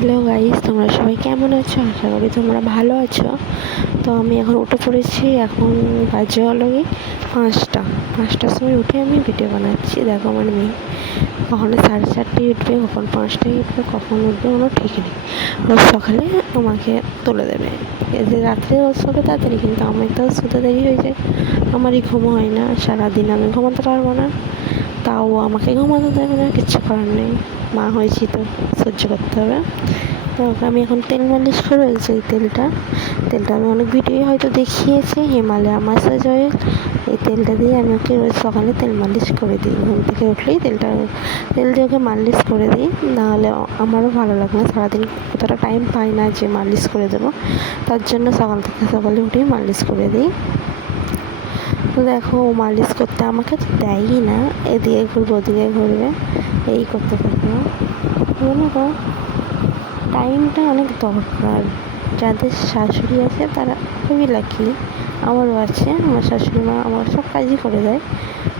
Hello guys, তোমরা সবাই কেমন আছো? আশা করি তোমরা ভালো আছো। তো আমি এখন উঠে পড়েছি। এখন বাজে হলো কি 5টার সময় উঠে আমি ভিডিও বানাচ্ছি। দেখো আমার মেয়ে কখনো 4:30টায় উঠবে, কখন 5টায় উঠবে, কখন উঠবে কোনো ঠিক নেই। রোজ সকালে আমাকে তুলে দেবে। এই যে রাত্রে রোজ শোবে তাড়াতাড়ি, কিন্তু আমার তো শুতে দেরি হয়ে যায়। আমারই ঘুম হয় না, সারাদিন আমি ঘুমাতে পারবো না, তাও আমাকে ঘুমাতে দেবে না। কিচ্ছু করার নেই, মা হয়েছি তো সহ্য করতে হবে। তো ওকে আমি এখন তেল মালিশ করে রয়েছি। এই তেলটা আমি অনেক ভিডিও হয়তো দেখিয়েছি, হিমালয়া ম্যাসাজ অয়েল। এই তেলটা দিয়ে আমি ওকে রোজ সকালে তেল মালিশ করে দিই। ঘুম থেকে উঠলেই তেল দিয়ে ওকে মালিশ করে দিই, নাহলে আমারও ভালো লাগে না। সারাদিন অতটা টাইম পাই না যে মালিশ করে দেবো, তার জন্য সকালে উঠেই মালিশ করে দিই। তো দেখো, ও মালিশ করতে আমাকে তো দেয়ই না, এদিকে ঘুরবে ওদিকে ঘুরবে, এই করতে থাকবে। জানো তো, টাইমটা অনেক দরকার। যাদের শাশুড়ি আছে তারা খুবই লাকি। আমারও আছে, আমার শাশুড়ি মা আমার সব কাজই করে দেয়।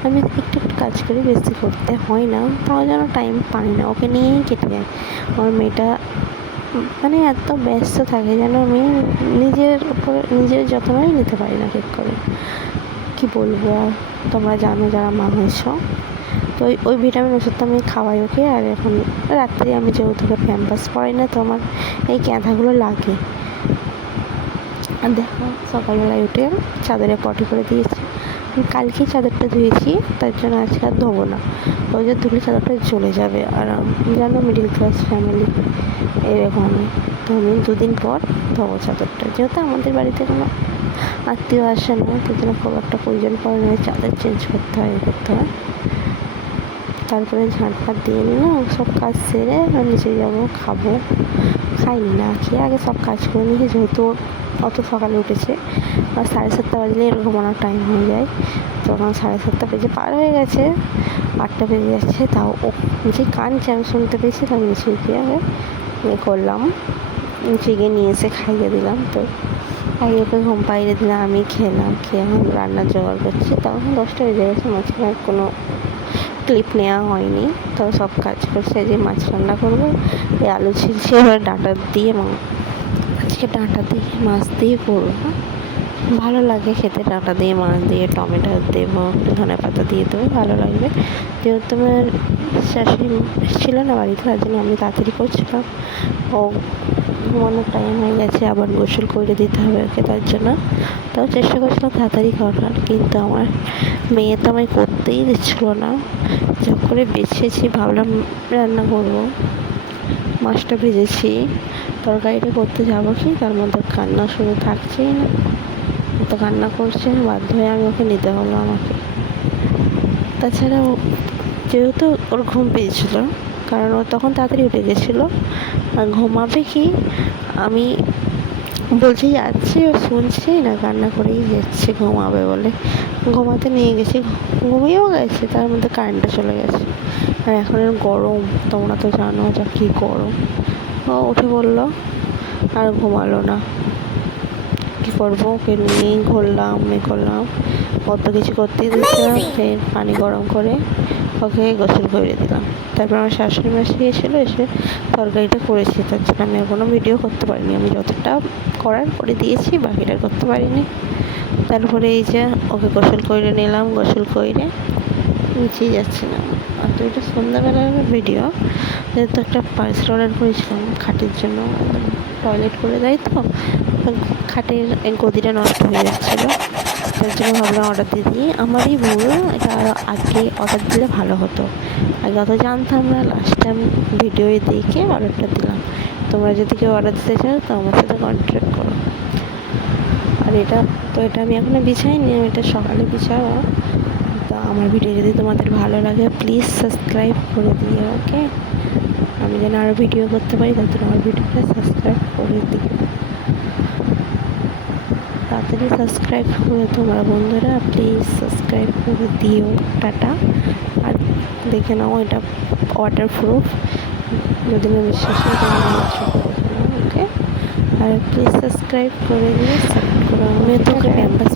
আমি একটু একটু কাজ করি, বেশি করতে হয় না, তাও যেন টাইম পাই না, ওকে নিয়েই কেটে যায়। আমার মেয়েটা মানে এত ব্যস্ত থাকে যেন আমি নিজের যত্নই নিতে পারি না ঠিক করে। কি বলবো আর, তোমরা জানো যারা মা হয়েছ। তো ওই ভিটামিন ওষুধটা আমি খাওয়াই ওকে। আর এখন রাত্রে আমি যেহেতু ওকে প্যাম্পাস পরাই না, তো আমার এই ক্যাঁথাগুলো লাগে। আর দেখো, সকালবেলায় উঠে চাদরে পটি করে দিয়েছি। কালকেই চাদরটা ধুয়েছি, তার জন্য আজকে আর ধোবো না। ওই যে ধুলে চাদরটা চলে যাবে। আর জানো, মিডিল ক্লাস ফ্যামিলি এরকম। তো আমি 2 দিন পর ধোবো চাদরটা, যেহেতু আমাদের বাড়িতে কোনো আত্মীয় আসে না, তার জন্য খুব একটা প্রয়োজন পড়ে না চাদর চেঞ্জ করতে হয়। তারপরে ঝাঁটফাট দিয়ে নিলাম, সব কাজ সেরে নিচে যাবো, খাইনি না খেয়ে আগে সব কাজ করে নিয়েছি। যেহেতু অত সকালে উঠেছে, আর 7:30 বাজলে এরকম অনেক টাইম হয়ে যায়। তখন 7:30 বেজে পার হয়ে গেছে, 8টা বেজে যাচ্ছে, তাও ও নিচে কাঁদছে, আমি শুনতে পেয়েছি। তাও নিচে গিয়ে করলাম, নিচে গিয়ে নিয়ে এসে খাইয়ে দিলাম। তো খাইয়ে ওকে ঘুম পাইয়ে দিলাম, আমি খেলাম। খেয়ে এখন রান্নার জোগাড় করছি। তখন 10টা বেজে গেছে, মাঝখানে কোনো ক্লিপ নেওয়া হয়নি। তো সব কাজ করছে, যে মাছ রান্না করবো, এই আলু ছিলছি, এবার ডাঁটা দিয়ে আজকে ডাঁটা দিয়ে মাছ দিয়ে করবো। ভালো লাগে খেতে, ডাঁটা দিয়ে মাছ দিয়ে, টমেটো দেবো, ধনেপাতা দিয়ে দেবো, ভালো লাগবে। যেহেতু আমার শাশুড়ি ছিল না বাড়িতে, তার জন্য আমি তাড়াতাড়ি করছিলাম। ও ঘুমানোর টাইম হয়ে গেছে, আবার গোসল করে দিতে হবে ওকে, তার জন্য তাও চেষ্টা করছিলাম তাড়াতাড়ি করার। কিন্তু আমার মেয়ে তো আমায় করতেই দিচ্ছিলো না। যা করে বেছেছি, ভাবলাম রান্না করবো, মাছটা ভেজেছি, তরকারিটা করতে যাবো কি, তার মধ্যে কান্না শুরু থাকছেই না। তো কান্না করছে, বাধ্য হয়ে আমি ওকে নিতে হলো আমাকে। তাছাড়া যেহেতু ওর ঘুম পেয়েছিল, কারণ ও তখন তাড়াতাড়ি উঠে গেছিলো। আর ঘুমাবে কি, আমি বলছি যাচ্ছি, ও শুনছেই না, কান্না করেই যাচ্ছে ঘুমাবে বলে। ঘুমাতে নিয়ে গেছি, ঘুমিয়েও গেছে, তার মধ্যে কারেন্টটা চলে গেছে। আর এখন এর গরম, তোমরা তো জানো যা কী গরম। ও উঠে পড়লো, আর ঘুমালো না। কী করবো, ওকে নিয়েই ঘুরলাম, করলাম, কত কিছু করতেই দিচ্ছিলাম। ফের পানি গরম করে ওকে গোসল করে দিলাম। তারপর আমার শাশুড়ি মাসি এসেছিলো, এসে তরকারিটা করেছি। তার জন্য আমি কোনো ভিডিও করতে পারিনি। আমি যতটা করার করে দিয়েছি, বাকিটা করতে পারিনি। তারপরে এই যে ওকে গোসল করে নিলাম, গোসল করে নিচেই যাচ্ছিলাম। আর তো এটা সন্ধ্যাবেলার ভিডিও। যেহেতু একটা পার্সেল অর্ডার করেছিলাম খাটের জন্য, টয়লেট করে দেয় তো, খাটের গদিটা নষ্ট হয়ে যাচ্ছিলো, তার জন্য ভাবলাম অর্ডার দিয়ে দিই। আমারই ভুল, এটা আরও আগে অর্ডার দিলে ভালো হতো। আগে অত জানতাম না, লাস্ট টাইম ভিডিও দেখে অর্ডারটা দিলাম। তোমরা যদি কেউ অর্ডার দিতে চাও তো আমার সাথে কন্ট্যাক্ট করো। আর এটা আমি এখনও বিছাইনি, আমি এটা সকালে বিছাবো। তো আমার ভিডিও যদি তোমাদের ভালো লাগে, প্লিজ সাবস্ক্রাইব করে দিও, ওকে। আমি যেন আরও ভিডিও করতে পারি, তার জন্য আমার ভিডিওটা সাবস্ক্রাইব করে দিও। তাড়াতাড়ি সাবস্ক্রাইব করে তোমরা বন্ধুরা, প্লিজ সাবস্ক্রাইব করে দিও। টাটা। আর দেখে নাও, এটা ওয়াটারপ্রুফ, যদি না বিশ্বাস হয় ওকে। আর প্লিজ সাবস্ক্রাইব করে দিয়ে সাপোর্ট করো। আমি তো ওকে ক্যাম্পাস